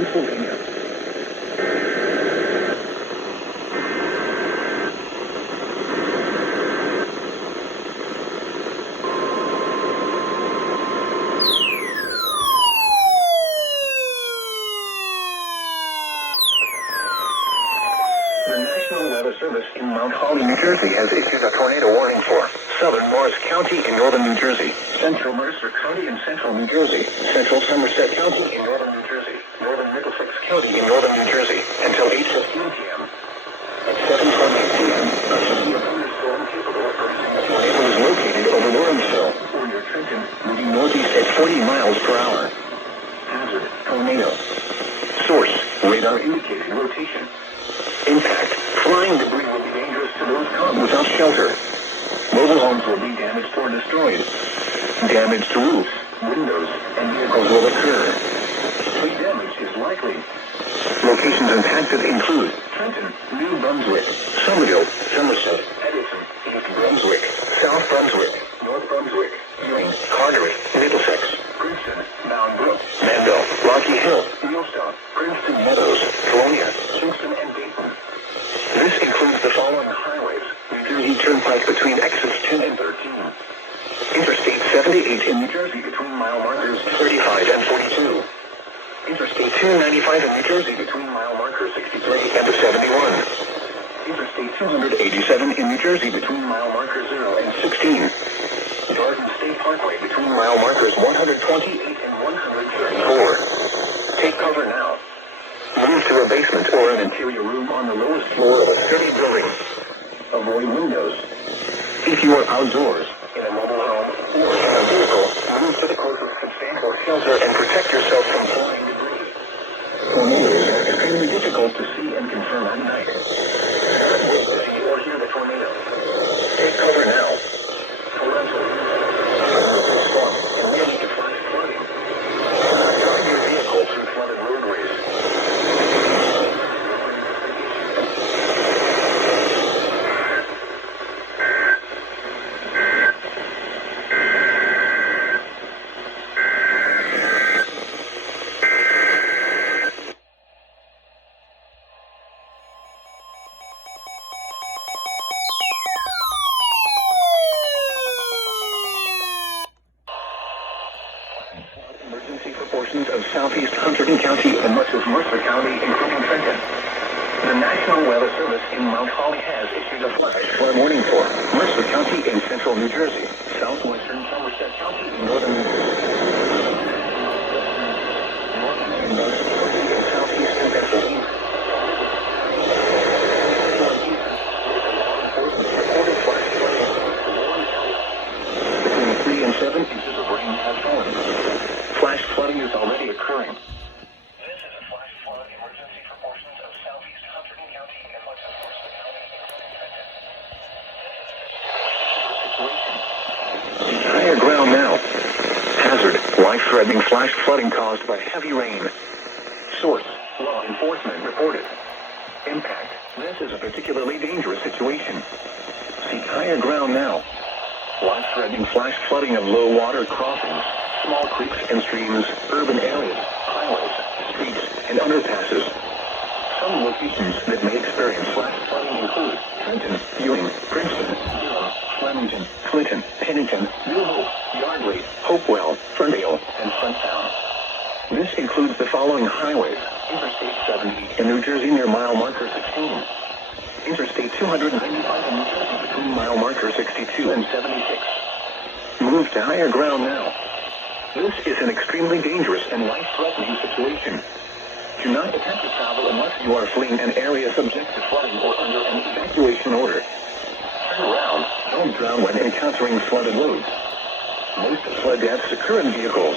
Pennsylvania. The National Weather Service in Mount Holly, New Jersey has issued a tornado warning for southern Morris County in northern New Jersey, central Mercer County in central New Jersey, central Somerset County in northern New Jersey, northern Middlesex County in northern New Jersey, until 8:15 p.m. At 7:20 p.m., a severe thunderstorm capable of producing a tornado is located over Lawrenceville, or near Trenton, moving northeast at 40 miles per hour. Hazard, tornado. Source, radar indicating rotation. Impact, flying debris will be dangerous to those caught without shelter. Mobile homes will be damaged or destroyed. Damage to roofs, windows, and vehicles will occur. Tree damage is likely. Locations impacted include Trenton, New Brunswick, Somerville, Somerset, Edison, East Brunswick, South Brunswick, North Brunswick, Ewing, Carteret, Middlesex, Princeton, Mound Brook, Mandel, Rocky Hill, Millstone, Princeton Meadows, Colonia, Kingston, and Dayton. This includes the following highways: New Jersey Turnpike between exits 10 and 13. Interstate 78 in New Jersey between mile markers 35 and 42. Interstate 295 in New Jersey between mile markers 63 and 71. Interstate 287 in New Jersey between mile markers 0 and 16. Garden State Parkway between mile markers 128 and 134. Take cover now. Move to a basement or an interior room on the lowest floor of a sturdy building. Avoid windows. If you are outdoors, in a mobile home, or in a vehicle, move to the closest substantial shelter and protect yourself from flying debris. Tornadoes are extremely difficult to see and confirm at night. See or hear the tornado. Take cover now. Torrential storm can lead to flash flooding. Drive your vehicle through flooded roadways. Emergency for portions of southeast Hunterdon County and much of Mercer County, including Trenton. The National Weather Service in Mount Holly has issued a flash flood warning for Mercer County in central New Jersey, southwestern Somerset County in northern New Jersey, northeastern Mercer County and southeastern Pennsylvania. Reported flash flooding between 3 and 7 inches of rain has fallen. Flash flooding is already occurring. This is a flash flood emergency for portions of southeast Hunterdon County and much of Mercer County, including Trenton. This is a higher ground now. Hazard, life-threatening flash flooding caused by heavy rain. Source, law enforcement reported. Impact, this is a particularly dangerous situation. Seek higher ground now. Life-threatening flash flooding of low water crossings, small creeks and streams, urban areas, highways, streets, and underpasses. Some locations that may experience flash flooding include Trenton, Ewing, Princeton, Durham, Flemington, Clinton, Pennington, New Hope, Yardley, Hopewell, Ferndale, and Fronttown. This includes the following highways: Interstate 70 in New Jersey near mile marker 16. Interstate 295 in New Jersey between mile marker 62 and 76. Move to higher ground now. This is an extremely dangerous and life-threatening situation. Do not attempt to travel unless you are fleeing an area subject to flooding or under an evacuation order. Turn around. Don't drown when encountering flooded roads. Most flood deaths occur in vehicles.